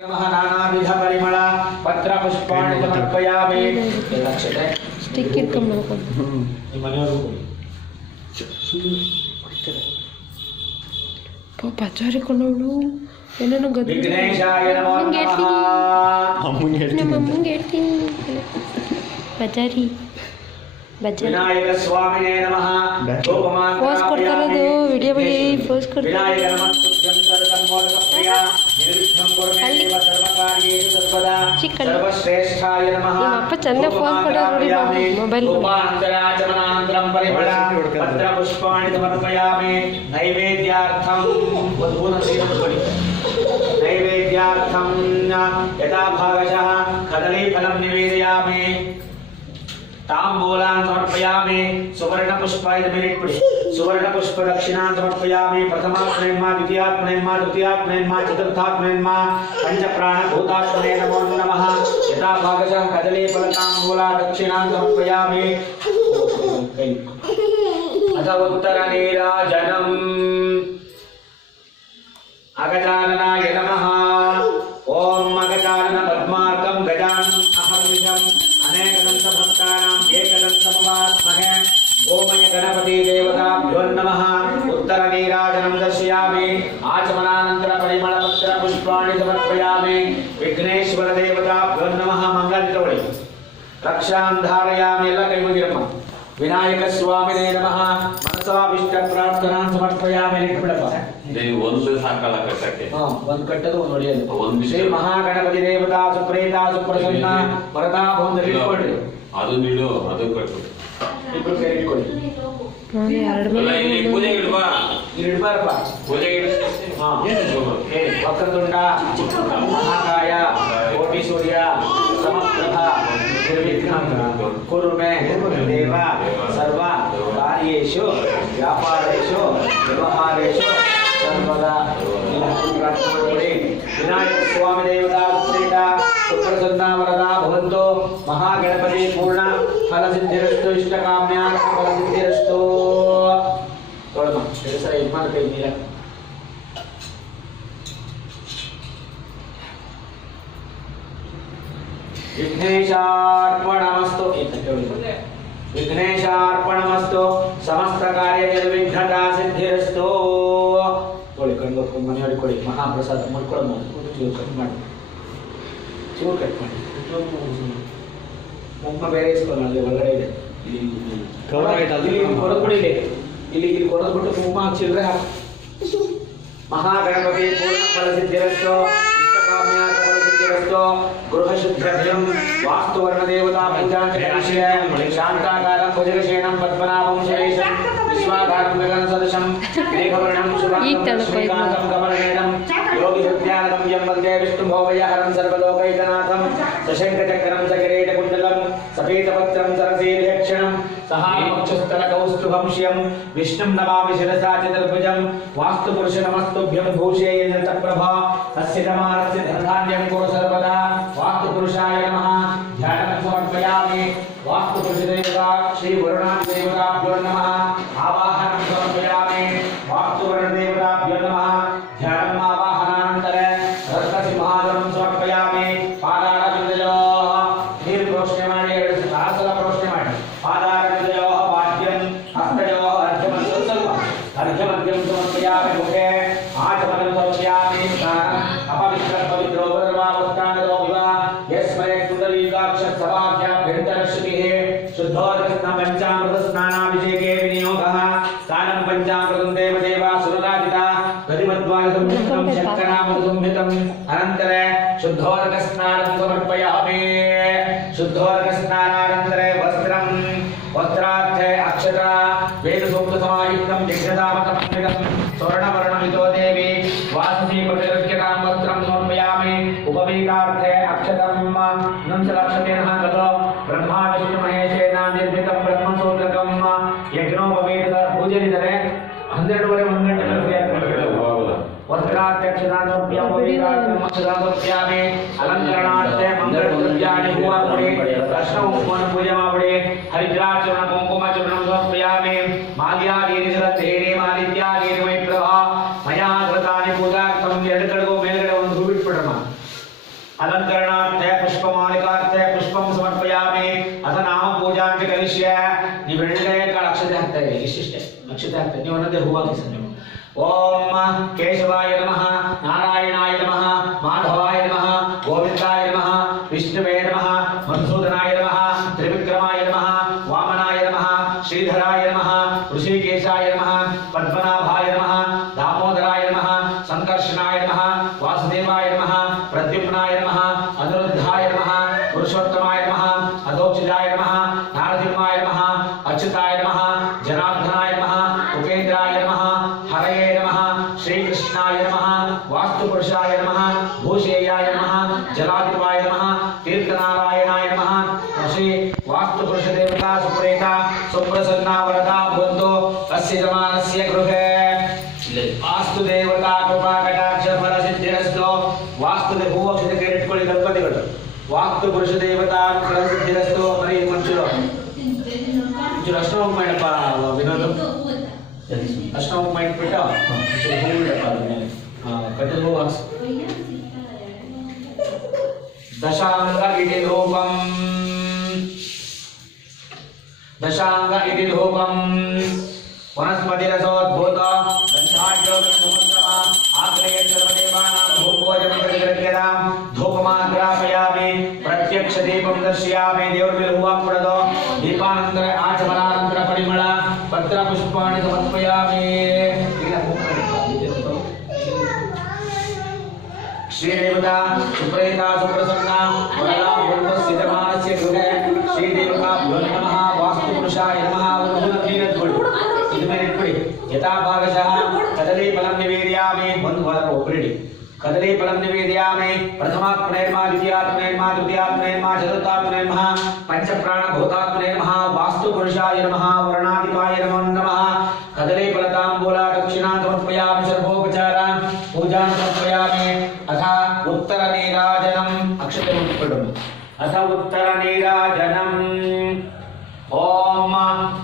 नानाविध परिमळ पत्र पुष्पाणि समर्पयामि लक्ष्यते स्टिक इट्ಕೊಂಡು ಮನೆಯವರು ಪಾಪ ಜಾರಿಕೊಂಡವಳು ಏನೇನೋ ಗದ್ದೆ ವಿಘ್ನೇಶಾಯ ನಮೋ ನಮಃ ನಮ್ಮ ಅಮ್ಮಂಗೆ ಹೇಳ್ತೀನಿ ಬಜಾರಿ ವಿನಾಯಕ ಸ್ವಾಮಿನೇ ನಮಃ ಪೋಸ್ ಕೊಡ್ತಾರದು ವಿಡಿಯೋ ಬಗ್ಗೆ ಪೋಸ್ ಕೊಡ್ತಾರೆ ವಿನಾಯಕ ನಮಃ ತುಭ್ಯಂ ಸರ್ವಸನ್ಮೋದಕ ಪ್ರಿಯ ನಿರ್ವಿಘ್ನಂ ಕುರ್ಮೇ ದೇವ ಸರ್ವಕಾರ್ಯೇಷು ಸರ್ವದಾ ಸರ್ವಶ್ರೇಷ್ಠಾಯ ನಮಃ ನಿಮ್ಮ ಅಪ್ಪ ಚೆನ್ನಾಗಿ ಫೋನ್ ಕೊಡೋರು ನೋಡಿ ಮೊಬೈಲ್ ಉಪಾಂತರಾಚಮನಾನಂತರಂ ಪರಿಮಳ ಪತ್ರ ಪುಷ್ಪಾಣಿ ಸಮರ್ಪಯಾಮಿ ನೈವೇದ್ಯಾರ್ಥಂ नैवेद्यार्थं यथा भागशः कदलीफलं निवेदयामि ताम्बूलान् समर्पयामि सुवर्णपुष्पदक्षिणां समर्पयामि प्रथमात्मनेन्मा द्वितीयात्मनेन्मा तृतीयात्मनेन्मा चतुर्थात्मनेन्मा पञ्चप्राणभूतात्मने नमो नमः यथा भागशः कदलीफलताम्बूला दक्षिणां समर्पयामि अथ उत्तरनीराजनम् अगजाननाय नमः ओम अगजानन पद्मार्कं गजाननं अहर्निशम् अनेकदन्तभक्तानां एकदन्तमुपास्महे गोमय गणपति देवताभ्यो नमः उत्तरनीराजनं दर्शयामि आचमनानन्तर परिमलपत्र पुष्पाणि समर्पयामि विघ्नेश्वर देवताभ्यो नमः मंगलतोळि रक्षां धारयामि ಎಲ್ಲ ಕೈ ಮುಗಿರಮ್ಮ ವಿನಾಯಕ ಸ್ವಾಮಿನೇ ನಮಃ ಮನಸಾಭಿಷ್ಟ ಪ್ರಾರ್ಥನಾ ಸಮರ್ಪಯಾಮಿ ಲಿಖಿಬಿಡಪ್ಪ ನೀವು ಒಂದು ಸಾಕಲ್ಲ ಕಟ್ಟಕ್ಕೆ ಒಂದು ಕಟ್ಟದು ಒಂದು ಹೊಡೆಯದು ಒಂದು ಶ್ರೀ ಮಹಾಗಣಪತಿ ದೇವತಾ ಸುಪ್ರೇತಾ ಸುಪ್ರಸನ್ನ ವರದಾ ಭವಂತರಿ ಇಟ್ಕೊಳ್ರಿ ಅದು ನೀಡು ಅದು ಕಟ್ಟು ಇಬ್ರು ಕೈ ಇಟ್ಕೊಳ್ಳಿ ಅಲ್ಲ ಇಲ್ಲಿ ಪೂಜೆ ಇಡುವ ಇಲ್ಲಿ ಇಡ್ಬಾರಪ್ಪ ಪೂಜೆ ಇಡು ವಕ್ರತುಂಡ ಮಹಾಕಾಯ ಕೋಟಿ ಸೂರ್ಯ ಸಮಪ್ರಭ ನಿರ್ವಿಘ್ನಂ ಕುರು ಮೇ ದೇವ ಸರ್ವ ಕಾರ್ಯೇಷು ವ್ಯಾಪಾರೇಷು ವ್ಯವಹಾರೇಷು ಸರ್ವದಾ ವಿನಾಯಕ ಸ್ವಾಮಿ ದೇವತಾ ಸುಪ್ರೀತಾ ಸುಪ್ರಸನ್ನ ವರದಾ ಭವಂತು ಮಹಾಗಣಪತಿ ಪೂರ್ಣ ಫಲ ಸಿದ್ಧಿರಸ್ತು ಇಷ್ಟ ಕಾಮ್ಯ ಫಲ ಸಿದ್ಧಿರಸ್ತು ತೋಳಮ್ಮ ಸರ ಯಜಮಾನ ಕೈ ನೀರ विघ्नेशार्पणमस्तु विघ्नेशार्पणमस्तु समस्त कार्य निर्विघ्नता सिद्धिरस्तु तोळि कण्णु मನೆಯವರಿಗೆ ಕೊಡಿ ಮಹಾಪ್ರಸಾದ ಮಾಡ್ಕೊಳ್ಳೋಣ ಚೂರು ಕಟ್ ಮಾಡಿ ಮುಮ್ಮ ಬೇರೆ ಇಸ್ಕೊಳ್ಳೋಣ ಅಲ್ಲಿ ಒಳಗಡೆ ಇದೆ ಇಲ್ಲಿ ಕೊಡಬಿಡಿ ಇಲ್ಲಿ ಕೊಡಬಿಟ್ಟು ಮುಮ್ಮ ಚಿಲ್ಲರೆ ಹಾಕಿ महागणपति पूर्ण फल सिद्धिरस्तु इष्टकाम्यार्थ फल सिद्धिरस्तु गृह शुद्ध्यं वास्तुवर्ण देवता पूजांचकरिष्य शांताकारं भुजगशयनं पद्मनाभं शयेशं विश्वाधारं गगन सदृशं मेघवर्णं शुभांगं श्रीकान्तं कमलनयनं योगी सत्यानदं यं वन्दे विष्णुभवयहरं सर्वलोकैकनाथं सशङ्खचक्रं सकिरीटकुण्डलं सफेदपत्रं सरसीर्यक्षणं सहामक्षस्थलकौस्तुभं श्रियं विष्णुं नमामि शिरसा चतुर्भुजं वास्तुपुरुष नमस्तुभ्यं भूषेय नृतप्रभा तस्य नमस्य धर्मान्यं कुरु सर्वदा वास्तुपुरुषाय नमः ध्यानं समर्पयामि वास्तुपुरुषदेवता श्री वरुणादेवताभ्यो नमः आवाहनं समर्पयामि वास्तुवरुणदेवताभ्यो नमः ध्यानम् आवाहनानन्तरे सरस्वतीमहागणं समर्पयामि पादारविन्दयोः नीर्प्रोष्णे ಮಾಡಿ ಸಹಸ್ರ ಪ್ರೋಷ್ಣೆ ಮಾಡಿ पादारविन्दयोः पाद्यं हस्तयोः अर्घ्यमद्यं समर्पयामि मुखे आचमनं समर्पयामि अपवित्रं पवित्रो भद्रवावस्थानतो विवा यस्मरे कुण्डलीकाक्ष सभाभ्याभ्यन्तरश्रुतिः शुद्धोदकस्नान पञ्चामृतस्नानाभिषेके विनियोगः स्नानं पञ्चामृतं देवदेवा सुरराजिता प्रतिमद्वारसंयुक्तं शर्करामृतसंहितम् अनन्तरे शुद्धोदकस्नानं समर्पयामि शुद्धोदकस्नानानन्तरे वस्त्रार्थे अक्षता वेदसूक्तसमायुक्तं यज्ञदामकमण्डितं स्वर्णवर्णमितो देवी वाससी प्रतिरुच्यतां वस्त्रं समर्पयामि उपवीतार्थे अक्षतं नंसलक्षतेनः ततो ब्रह्मा विष्णुमहेशेन निर्मितं ब्रह्मसूत्रकं यज्ञोपवीत पूजनितरे 12:30 वस्त्राध्यक्षतां समर्पयामि अलङ्करणार्थे मङ्गलद्रव्याणि पूर्वपरि कृष्णकुङ्कुमं पूजयामि हरिद्राचूर्ण कुङ्कुमचूर्णं समर्पयामि माल्यादीनि श्रद्धेने मालिद्यादीनि वै प्रभा मया कृतानि पूजार्थं ಎರಡು ಕಡೆಗೂ ಮೇಲ್ಗಡೆ ಒಂದು ಹೂ ಬಿಟ್ಬಿಡ್ರಮ್ಮ अलंकरणार्थे पुष्पमालिकार्थे पुष्पं समर्पयामि अथ नाम पूजां च करिष्ये ನೀವು ಬೆಳಗ್ಗೆ ಅಕ್ಷತೆ ಹಾಕ್ತಾ ಇರಿ ಇಷ್ಟಿಷ್ಟೇ ಅಕ್ಷತೆ ಹಾಕ್ತಾ ನೀವು ಅನ್ನೋದೇ ಹೂವು ಹಾಕಿ ಸರ್ ನೀವು ಓಂ ಕೇಶವಾಯ ನಮಃ ನಾರಾಯಣಾಯ ನಮಃ ಮಾಧವಾಯ ನಮಃ ಗೋವಿಂದಾಯ ನಮಃ ವಿಷ್ಣುವೇ ನಮಃ ಮಧುಸೂದನಾಯ ನಮಃ ತ್ರಿವಿಕ್ರಮಾಯ ನಮಃ ವಾಮನಾಯ ನಮಃ ಶ್ರೀಧರಾಯ ನಮಃ ಋಷಿಕೇಶಾಯ ನಮಃ ಪದ್ಮನಾಭಾಯ ನಮಃ दामोदराय नमः संकर्षणाय नमः वासुदेवाय नमः प्रद्युम्नाय नमः अनिरुद्धाय नमः पुरुषोत्तमाय नमः अधोक्षजाय नमः नारसिंहाय नमः अच्युताय नमः जनार्दनाय नमः उपेन्द्राय नमः हरये नमः श्रीकृष्णाय नमः वास्तुपुरुषाय नमः भूषेयाय नमः जलाधिपाय नमः तीर्थनारायणाय नमः श्री वास्तुपुरुष देवता सुप्रेता सुप्रसन्ना वरदा भवन्तु अस्य जमानस्य गृहे वास्तु देवता कृपा कटाक्ष फल सिद्धिरस्तो वास्तु हूವು ಅಕ್ಷತೆ ಕೈ ಇಟ್ಕೊಳ್ಳಿ ದಂಪತಿಗಳು ವಾಸ್ತು ಪುರುಷ ದೇವತಾ ಫಲ ಸಿದ್ಧಿರस्तो ಮರಿ ಮಂಚೂರು ಅಷ್ಟಮ ಮಾಡಪ್ಪ ವಿನೋದ್ ಅಷ್ಟಮ ಮಾಡಿಬಿಟ್ಟು ಹೂವು ಇಡಪ್ಪ ಮೇಲೆ ಕಟ್ಟದ ಹೂವು ಹಾಕ್ಸು ದಶಾಂಗ ಇತಿ ರೂಪಂ दशांग इति धूपम वनस्पति रसोद्भूत दंशाढ्योगन समुद्रमा आग्नेय सर्वदेवानां धूपोजं प्रतिगृह्यतां धूपमाग्रापयामि प्रत्यक्ष दीपं दर्शयामि देवರಿಗೆ ಹೂವು ಹಾಕ್ಬಿಡೋದು ದೀಪಾನಂತರ ಆಚಮನಾನಂತರ ಪರಿಮಳ ಪತ್ರ ಪುಷ್ಪಾಣಿ ಸಮರ್ಪಯಾಮಿ श्रीदेवता सुप्रेता सुप्रसन्ना वरदा भूतस्थितमानस्य गृहे श्रीदेवता नमः वास्तुपुरुषाय नमः वरुणतीरद्गुळु इदु मेरे इट्बिಡಿ यथा भागशः कदलीफलं निवेदयामि ಒಂದು ವಾರ ಒಬ್ಬರಿಡಿ कदलीफलं निवेदयामि प्रथमात्मने नमः द्वितीयात्मने नमः तृतीयात्मने नमः चतुर्थात्मने नमः पंचप्राणभूतात्मने नमः वास्तुपुरुषाय नमः वर्णाधिपाय नमः कदलीफलताम्बूला दक्षिणा समर्पयामि सर्वोपचारान् पूजां समर्पयामि अथ उत्तरनीराजनम् अक्षते मुट्टिकोडुमु अथ उत्तरनीराजनम् ओम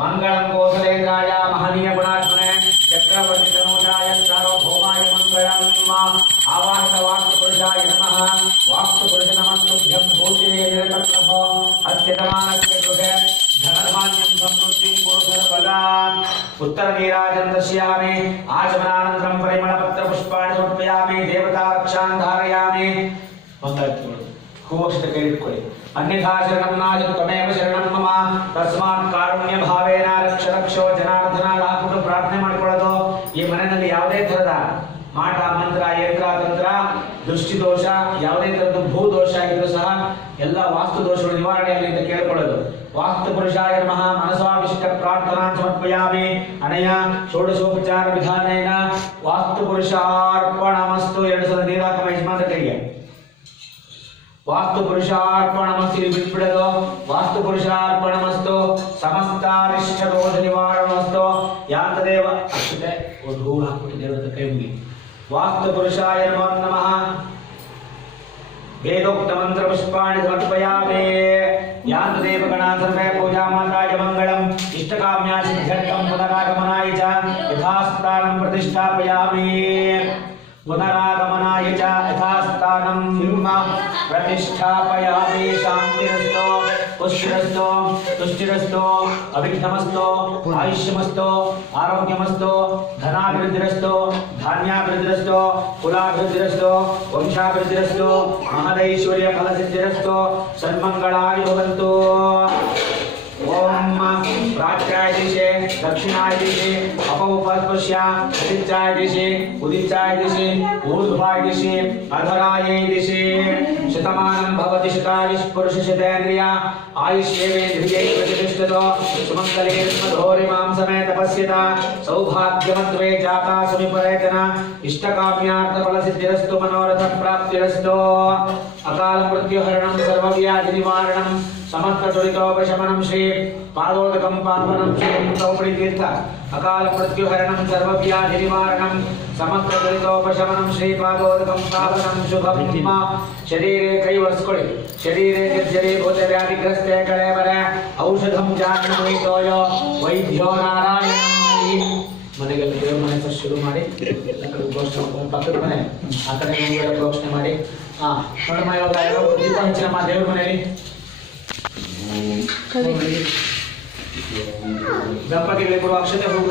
मंगलम कौसलेन्द्राय महनीय गुणात्मने चक्रवर्ती तनूजाय सार्वभौमाय मंगलम आवाहन वास्तुपुरुषाय नमः वास्तुपुरुष नमस्तुभ्यं भूषये निरतप्रभो अस्यतमानस्य गृहे धनधान्यं समृद्धिं कुरु सर्वदा उत्तरनीराजनं दर्शयामि आचमनानन्तरं परिमलपत्रपुष्पाणि समर्पयामि देवता रक्षां धारयामि मंगलम् हूवक्षते ಕೈ ಇಟ್ಕೊಳ್ಳಿ अन्यथा शरणं नाज त्वमेव शरणं मम तस्मात् कारुण्य भावेन रक्ष रक्षो जनार्दन ಹಾಕಿಬಿಟ್ಟು ಪ್ರಾರ್ಥನೆ ಮಾಡಿಕೊಳ್ಳೋದು ಈ ಮನೆಯಲ್ಲಿ ಯಾವುದೇ ತರದ ಮಾಟ ಮಂತ್ರ ಯಂತ್ರ ತಂತ್ರ ದೃಷ್ಟಿ ದೋಷ ಯಾವುದೇ ತರದ ಭೂ ದೋಷ ಇದ್ರೂ ಸಹ ಎಲ್ಲ ವಾಸ್ತು ದೋಷಗಳು ನಿವಾರಣೆಯಾಗಲಿ ಅಂತ ಕೇಳಿಕೊಳ್ಳೋದು ವಾಸ್ತು ಪುರುಷಾಯ ನಮಃ ಮನಸಾವಿಷ್ಟ ಪ್ರಾರ್ಥನಾ ಸಮರ್ಪಯಾಮಿ ಅನಯ ಷೋಡಶೋಪಚಾರ ವಿಧಾನೇನ ವಾಸ್ತು ಪುರುಷಾರ್ಪಣಮಸ್ತು 2 ಸಲ ನೀರು ಹಾಕುವ ಯಜಮಾನ ಕೈಗೆ वास्तु पुरुषार्पणमस्तु बिट्बिडोದು वास्तु पुरुषार्पणमस्तु समस्तारिष्ट दोष निवारणमस्तु ಯಾಂತದೇವ ಅಕ್ಷತೆ ಒಂದು ಹೂವು ಹಾಕಿಬಿಟ್ಟು ದೇವರ ಕೈ ಮುಗಿ वास्तु पुरुषाय नमः वेदोक्त मंत्र पुष्पाणि समर्पयामि ಯಾಂತದೇವ ಗಣ ಸರ್ವೇ पूजा माताय मंगलम इष्टकाम्या सिद्ध्यर्थं पुनरागमनाय च यथास्थानं प्रतिष्ठापयामि पुनरागमनाय च यथास्थानं प्रतिष्ठापयामि शान्तिरस्तु पुष्टिरस्तु तुष्टिरस्तु अभिघ्नमस्तु आयुष्यमस्तु आरोग्यमस्तु धनाभिवृद्धिरस्तु धान्याभिवृद्धिरस्तु कुलाभिवृद्धिरस्तु वंशाभिवृद्धिरस्तु महदैश्वर्य फलसिद्धिरस्तु सन्मंगलाय भवन्तु ओम प्राच्याय दिशे दक्षिणाय दिशे अपौपस्पृश्य उदित्याय दिशे उदित्याय दिशे ऊर्ध्वाय दिशे अधराय दिशे शतमानं भवति शतायुः पुरुष शतेन्द्रिय आयुष्येवेन्द्रिये प्रतिष्ठितो सुमंगले स्मधोरिमां समेत पश्यता सौभाग्यमद्वे जाता समिपरेतन इष्टकाम्यार्थ फलसिद्धिरस्तु मनोरथ प्राप्तिरस्तु अकाल मृत्युहरणं सर्वव्याधि निवारणं समस्त दुरितोपशमनं श्री पादोदकं पावनं श्री चौपड़ी तीर्थ अकाल मृत्युहरणं सर्वव्याधि निवारणं समस्त दुरितोपशमनं श्री पादोदकं पावनं शुभं शरीरे कई वर्स्ಕೊಳ್ಳಿ शरीरे जर्जरे भूते व्याधिग्रस्ते कलेवरे औषधं जाह्नवीतोयो वैद्यो नारायणमयि ಮನೆಗೆಲ್ಲ ದೇವರ ಮನೆ ಫಸ್ಟ್ ಶುರು ಮಾಡಿ ಘೋಷಣೆ ಪಕ್ಕದ ಮನೆ ಆ ಕಡೆ ಘೋಷಣೆ ಮಾಡಿ ಹಾ ನೋಡಮ್ಮ ಇವಾಗ ಯಾರೋ ದೀಪ ಹಚ್ಚಿನಮ್ಮ ದೇವ್ರ ಮನೆಯಲ್ಲಿ ಕವಿ ದಂಪತಿಗಳಿಗೆ ಕೊಡುವ ಅಕ್ಷತೆ ಹೋಗ್ಬೇಕು